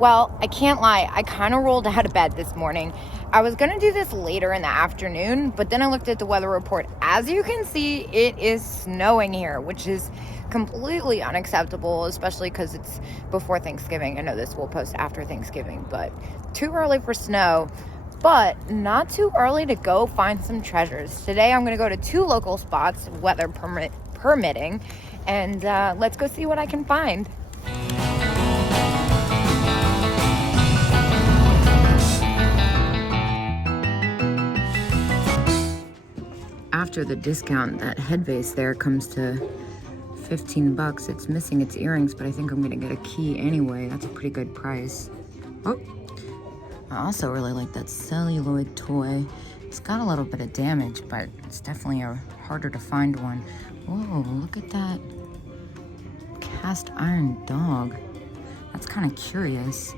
Well, I can't lie, I kind of rolled out of bed this morning. I was gonna do this later in the afternoon, but then I looked at the weather report. As you can see, it is snowing here, which is completely unacceptable, especially because it's before Thanksgiving. I know this will post after Thanksgiving, but too early for snow, but not too early to go find some treasures. Today I'm gonna go to 2 local spots, weather permitting, and let's go see what I can find. After the discount, that head vase there comes to 15 bucks. It's missing its earrings, but I think I'm gonna get a key anyway. That's a pretty good price. Oh, I also really like that celluloid toy. It's got a little bit of damage, but it's definitely a harder to find one. Whoa, look at that cast iron dog. That's kind of curious.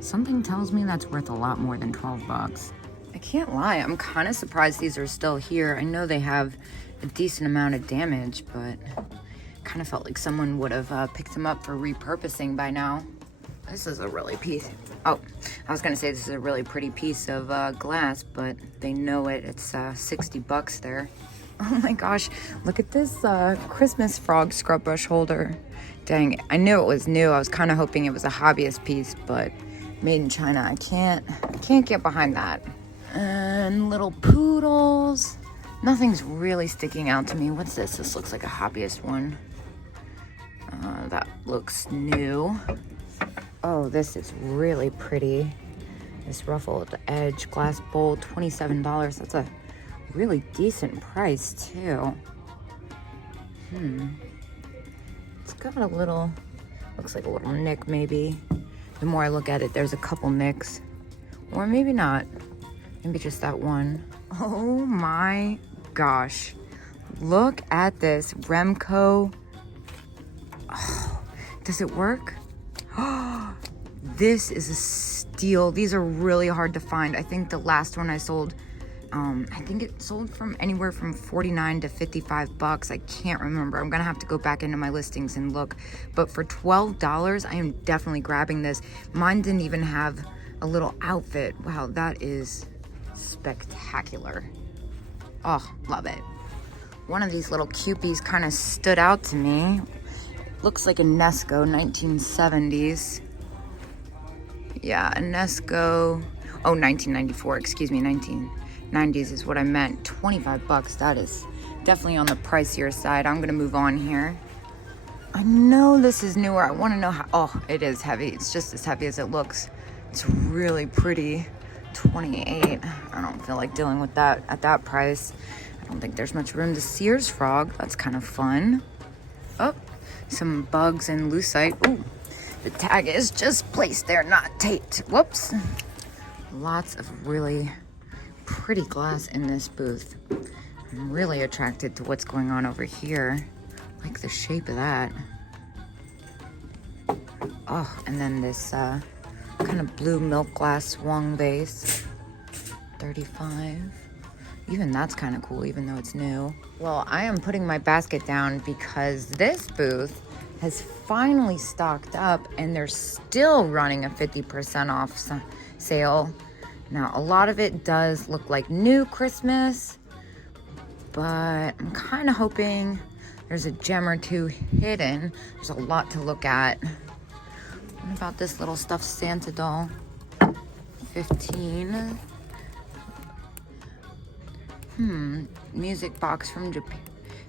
Something tells me that's worth a lot more than 12 bucks. I can't lie, I'm kind of surprised these are still here. I know they have a decent amount of damage, but kind of felt like someone would have picked them up for repurposing by now. This is a really I was gonna say this is a really pretty piece of glass, but they know it. It's 60 bucks there. Oh my gosh, look at this Christmas frog scrub brush holder. Dang, I knew it was new. I was kind of hoping it was a hobbyist piece, but made in China. I can't get behind that. And little poodles. Nothing's really sticking out to me. What's this? This looks like a hobbyist one. That looks new. Oh, this is really pretty. This ruffled edge glass bowl, $27. That's a really decent price too. It's got a little, looks like a little nick maybe. The more I look at it, there's a couple nicks. Or maybe not. Maybe just that one. Oh my gosh. Look at this Remco. Oh, does it work? Oh, this is a steal. These are really hard to find. I think the last one I sold, I think it sold from anywhere from 49 to 55 bucks. I can't remember. I'm gonna have to go back into my listings and look. But for $12, I am definitely grabbing this. Mine didn't even have a little outfit. Wow, that is spectacular. Oh, love it. One of these little cupies kind of stood out to me. Looks like a Nesco, 1970s. Yeah, a Nesco. Oh, 1994, excuse me, 1990s is what I meant. 25 bucks, that is definitely on the pricier side. I'm gonna move on here. I know this is newer. I wanna know how, oh, it is heavy. It's just as heavy as it looks. It's really pretty. 28. I don't feel like dealing with that at that price. I don't think there's much room. The Sears frog, that's kind of fun. Oh, some bugs and lucite. Ooh, the tag is just placed there, not taped. Whoops. Lots of really pretty glass in this booth. I'm really attracted to what's going on over here. I like the shape of that. Oh, and then this kind of blue milk glass swung vase, 35. Even that's kind of cool, even though it's new. Well, I am putting my basket down because this booth has finally stocked up and they're still running a 50% off sale. Now, a lot of it does look like new Christmas, but I'm kind of hoping there's a gem or two hidden. There's a lot to look at. What about this little stuffed Santa doll? 15. Music box from Japan,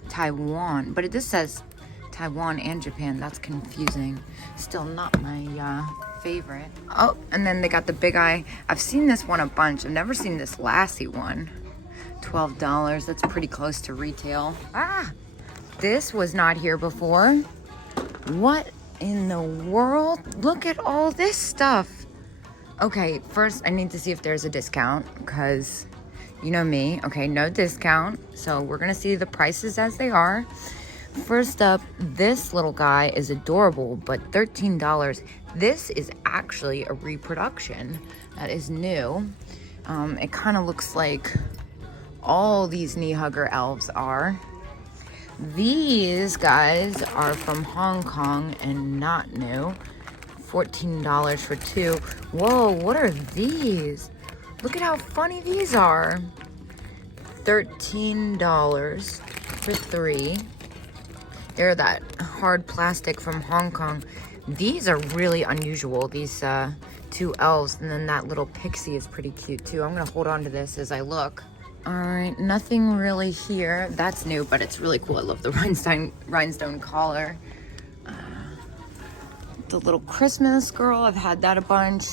Taiwan. But this says Taiwan and Japan. That's confusing. Still not my favorite. Oh, and then they got the big eye. I've seen this one a bunch. I've never seen this Lassie one. $12. That's pretty close to retail. Ah! This was not here before. What in the world? Look at all this stuff. Okay, first I need to see if there's a discount because you know me. Okay, no discount. So we're gonna see the prices as they are. First up, this little guy is adorable, but $13. This is actually a reproduction that is new. It kind of looks like all these knee hugger elves are. These guys are from Hong Kong and not new. $14 for 2. Whoa, what are these? Look at how funny these are. $13 for 3. They're that hard plastic from Hong Kong. These are really unusual, these 2 elves, and then that little pixie is pretty cute too. I'm gonna hold on to this as I look. All right, nothing really here. That's new, but it's really cool. I love the rhinestone collar. The little Christmas girl, I've had that a bunch.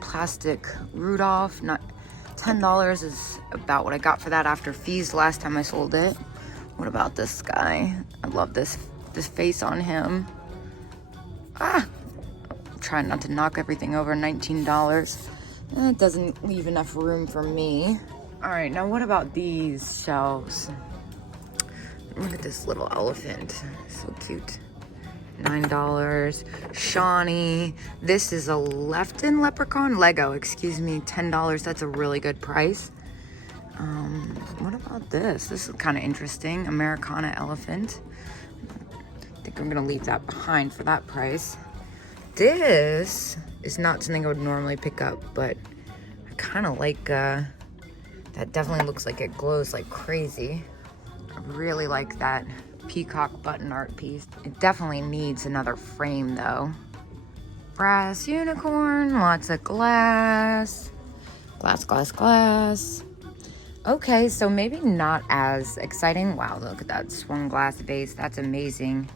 Plastic Rudolph, not $10 is about what I got for that after fees last time I sold it. What about this guy? I love this face on him. I'm trying not to knock everything over. $19. That doesn't leave enough room for me. All right, now what about these shelves? Look at this little elephant, so cute. $9. Shawnee. This is a Lefton leprechaun, Lego, excuse me, $10. That's a really good price. What about this? This is kind of interesting. Americana elephant. I think I'm gonna leave that behind for that price. This is not something I would normally pick up, but I kind of like, that definitely looks like it glows like crazy. I really like that peacock button art piece. It definitely needs another frame though. Brass unicorn, lots of glass. Glass. Okay, so maybe not as exciting. Wow, look at that swung glass vase. That's amazing.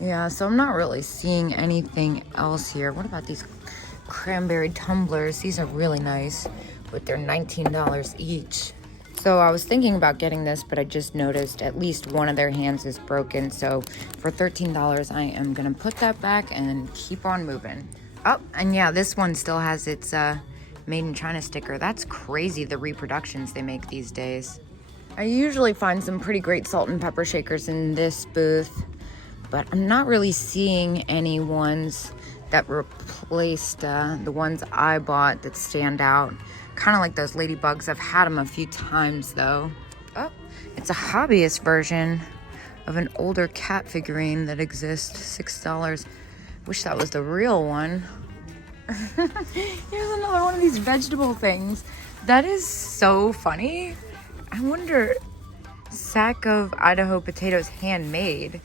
Yeah, so I'm not really seeing anything else here. What about these cranberry tumblers? These are really nice, but they're $19 each. So I was thinking about getting this, but I just noticed at least one of their hands is broken. So for $13, I am gonna put that back and keep on moving. Oh, and yeah, this one still has its Made in China sticker. That's crazy, the reproductions they make these days. I usually find some pretty great salt and pepper shakers in this booth, but I'm not really seeing any ones that replaced the ones I bought that stand out. Kind of like those ladybugs. I've had them a few times though. Oh, it's a hobbyist version of an older cat figurine that exists, $6. Wish that was the real one. Here's another one of these vegetable things. That is so funny. I wonder, sack of Idaho potatoes handmade.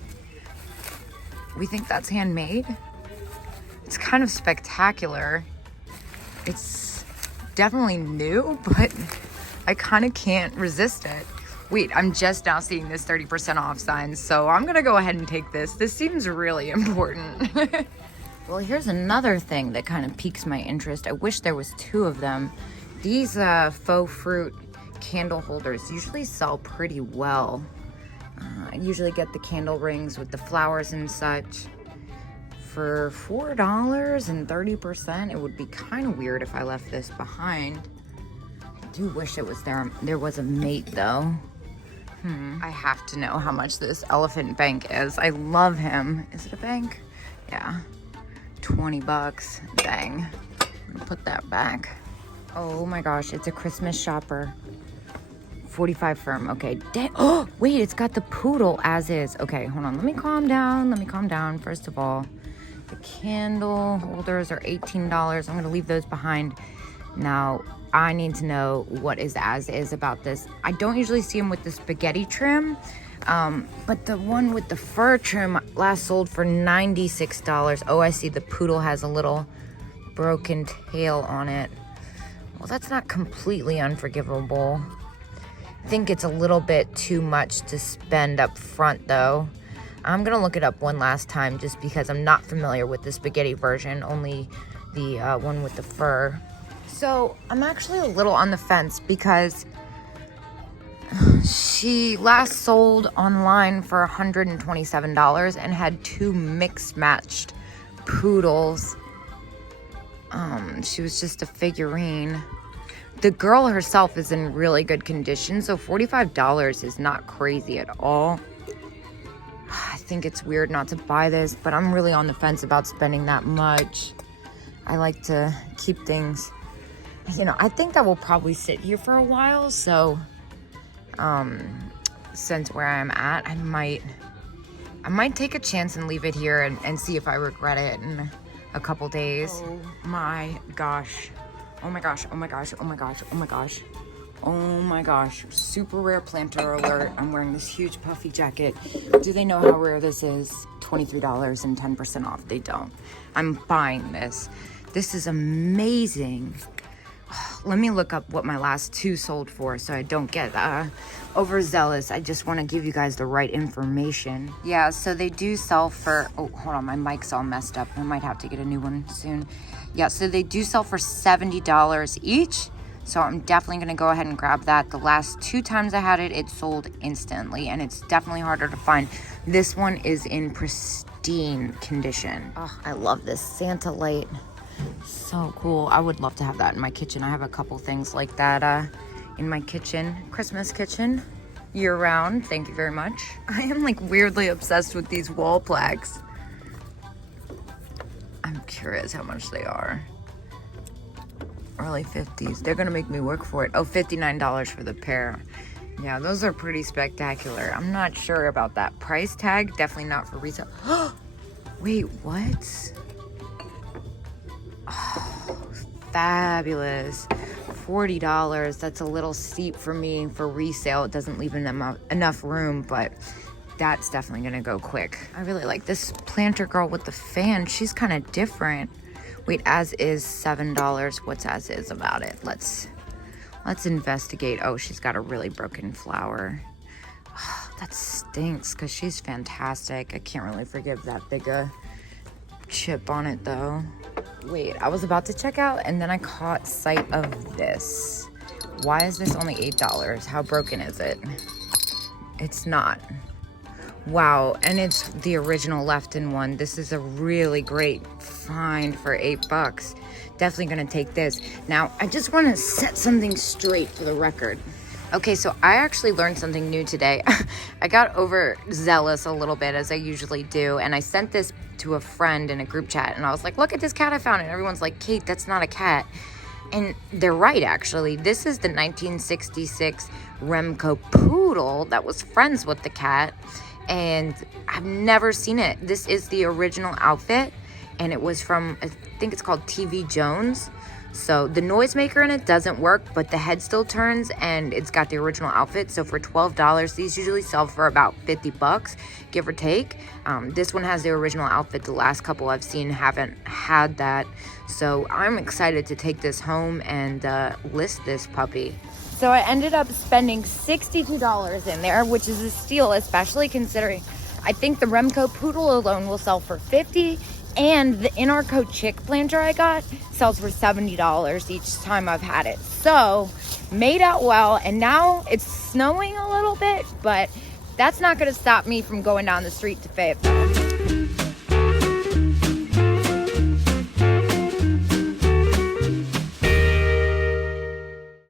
We think that's handmade? It's kind of spectacular. It's definitely new, but I kind of can't resist it. Wait, I'm just now seeing this 30% off sign, so I'm gonna go ahead and take this. This seems really important. Well, here's another thing that kind of piques my interest. I wish there was 2 of them. These faux fruit candle holders usually sell pretty well. I usually get the candle rings with the flowers and such. For $4 and 30%, it would be kind of weird if I left this behind. I do wish it was there was a mate though. I have to know how much this elephant bank is. I love him. Is it a bank? Yeah. $20. Dang. I'm gonna put that back. Oh my gosh, it's a Christmas shopper. 45 firm. Okay. Oh, wait, it's got the poodle as is. Okay, hold on. Let me calm down. First of all, the candle holders are $18. I'm gonna leave those behind. Now, I need to know what is as is about this. I don't usually see them with the spaghetti trim. But the one with the fur trim last sold for $96. Oh, I see the poodle has a little broken tail on it. Well, that's not completely unforgivable. I think it's a little bit too much to spend up front though. I'm gonna look it up one last time just because I'm not familiar with the spaghetti version, only the one with the fur. So I'm actually a little on the fence because she last sold online for $127 and had 2 mixed matched poodles. She was just a figurine. The girl herself is in really good condition, so $45 is not crazy at all. I think it's weird not to buy this, but I'm really on the fence about spending that much. I like to keep things, you know, I think that will probably sit here for a while, so since where I'm at, I might take a chance and leave it here and see if I regret it. And a couple days. Oh my gosh. Oh my gosh, oh my gosh, oh my gosh, oh my gosh. Oh my gosh, super rare planter alert. I'm wearing this huge puffy jacket. Do they know how rare this is? $23 and 10% off. They don't. I'm buying this. This is amazing. Let me look up what my last 2 sold for so I don't get overzealous. I just want to give you guys the right information. Yeah, so they do sell for, oh, hold on, my mic's all messed up. I might have to get a new one soon. Yeah, so they do sell for $70 each. So I'm definitely going to go ahead and grab that. The last 2 times I had it, it sold instantly, and it's definitely harder to find. This one is in pristine condition. Oh, I love this Santa light. So cool. I would love to have that in my kitchen. I have a couple things like that in my kitchen. Christmas kitchen, year round. Thank you very much. I am like weirdly obsessed with these wall plaques. I'm curious how much they are. Early 50s. They're gonna make me work for it. Oh, $59 for the pair. Yeah, those are pretty spectacular. I'm not sure about that price tag. Definitely not for resale. Wait, what? Oh, fabulous. $40. That's a little steep for me for resale. It doesn't leave enough room, but that's definitely gonna go quick. I really like this planter girl with the fan. She's kind of different. Wait, as is $7. What's as is about it? Let's investigate. Oh, she's got a really broken flower. Oh, that stinks because she's fantastic. I can't really forgive that big chip on it though. Wait, I was about to check out and then I caught sight of this. Why is this only $8? How broken is it? It's not. Wow, and it's the original left-in one. This is a really great find for $8. Definitely gonna take this. Now, I just wanna set something straight for the record. Okay, so I actually learned something new today. I got overzealous a little bit, as I usually do, and I sent this to a friend in a group chat, and I was like, look at this cat I found, and everyone's like, Kate, that's not a cat. And they're right, actually. This is the 1966 Remco Poodle that was friends with the cat, and I've never seen it. This is the original outfit, and it was from, I think it's called TV Jones. So the noisemaker in it doesn't work, but the head still turns, and it's got the original outfit. So for $12, these usually sell for about $50, give or take. This one has the original outfit. The last couple I've seen haven't had that. So I'm excited to take this home and list this puppy. So I ended up spending $62 in there, which is a steal, especially considering I think the Remco Poodle alone will sell for $50, and the In Our Coat Chick planter I got sells for $70 each time I've had it. So made out well, and now it's snowing a little bit, but that's not going to stop me from going down the street to Fayetteville.